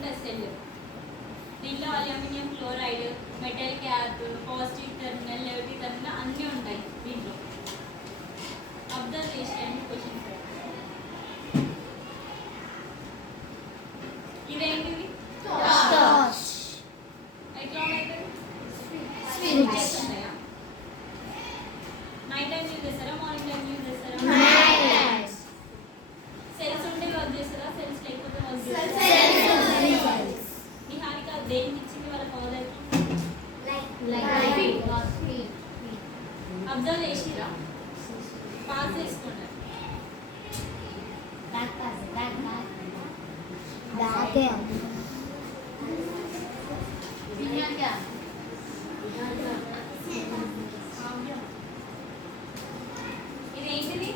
ఉంటుంది సెల్. దీంట్లో aluminium chloride, metal cap, positive terminal, negative terminal అన్నీ ఉంటాయి దీంట్లో. అబ్జర్వ్ చేసేయండి క్వశ్చన్స్. ఇవేంటివి? ఎట్లా ఉంటుంది? నైట్ టైం యూజ్ చేస్తారా, మార్నింగ్ టైం యూజ్ చేస్తారా? సెల్స్ ఉంటే వర్క్ చేస్తారా, సెల్స్ లేకపోతే వర్క్ చేస్తారా? నిహారిక దేనికి ఇచ్చింది వాళ్ళ ఫాదర్? అబ్జర్వ్ చేసిరా? పాస్ చేసుకున్నారు. ఇదేంటిది?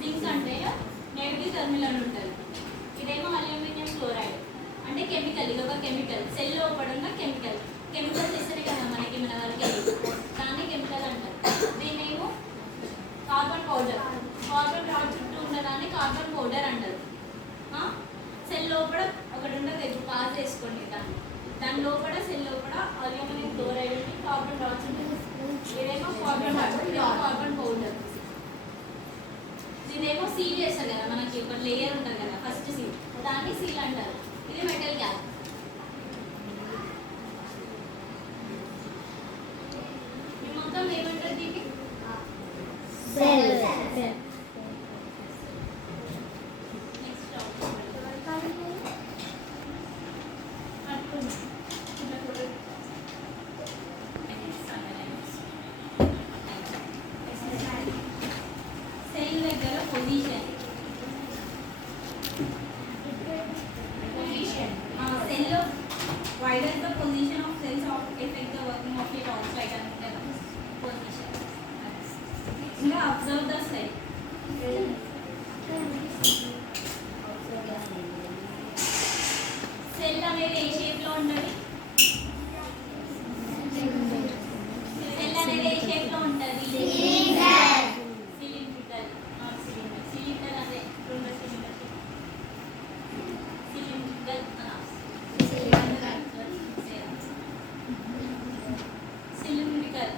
జింక్ అంటే నెగటివ్ టెర్మినల్ ఉంటుంది. ఇదేమో అల్యూమినియం క్లోరైడ్ అంటే కెమికల్. ఇది ఒక కెమికల్, సెల్ లోపల ఉన్న కెమికల్. కెమికల్ చేస్తేనే కదా మనకి మన వరకు దాన్ని కెమికల్ అంటారు. దీన్నేమో కార్బన్ పౌడర్, కార్బన్ రాడ్ చుట్టూ ఉన్నదాన్ని కార్బన్ పౌడర్ అంటారు. సెల్ లోపల ఒకటి ఉంటుంది, పాస్ చేసుకోండి. దాని లోపల సెల్ లోపల అల్యూమినియం క్లోరైడ్ ఉంది, కార్బన్ రాడ్స్ ఉంటుంది. ఇదేమో కార్బన్ రాడ్, ఇదేమో కార్బన్ పౌడర్. ఇదేమో సీల్ చేస్తారు కదా మనకి, ఒక లేయర్ ఉంటుంది కదా ఫస్ట్ సీల్, దాన్ని సీల్ అంటారు. ఇది మెటల్ క్యాప్. ఈ మొత్తం ఏమంటారు దీన్ని? సెల్ దగ్గర position, cell wider the position of cells of effect the working of it also like అంటే పొజిషన్. ఇంకా అబ్జర్వ్ ద సెల్. సెల్ అనేది ఏ షేప్ లో ఉంటుంది? సెల్ అనేది ఏ షేప్ లో ఉంటుంది? సిలిండ్రికల్. సిలిండర్ అదే సిలిండ్రికల్ సిలిండ్రికల్.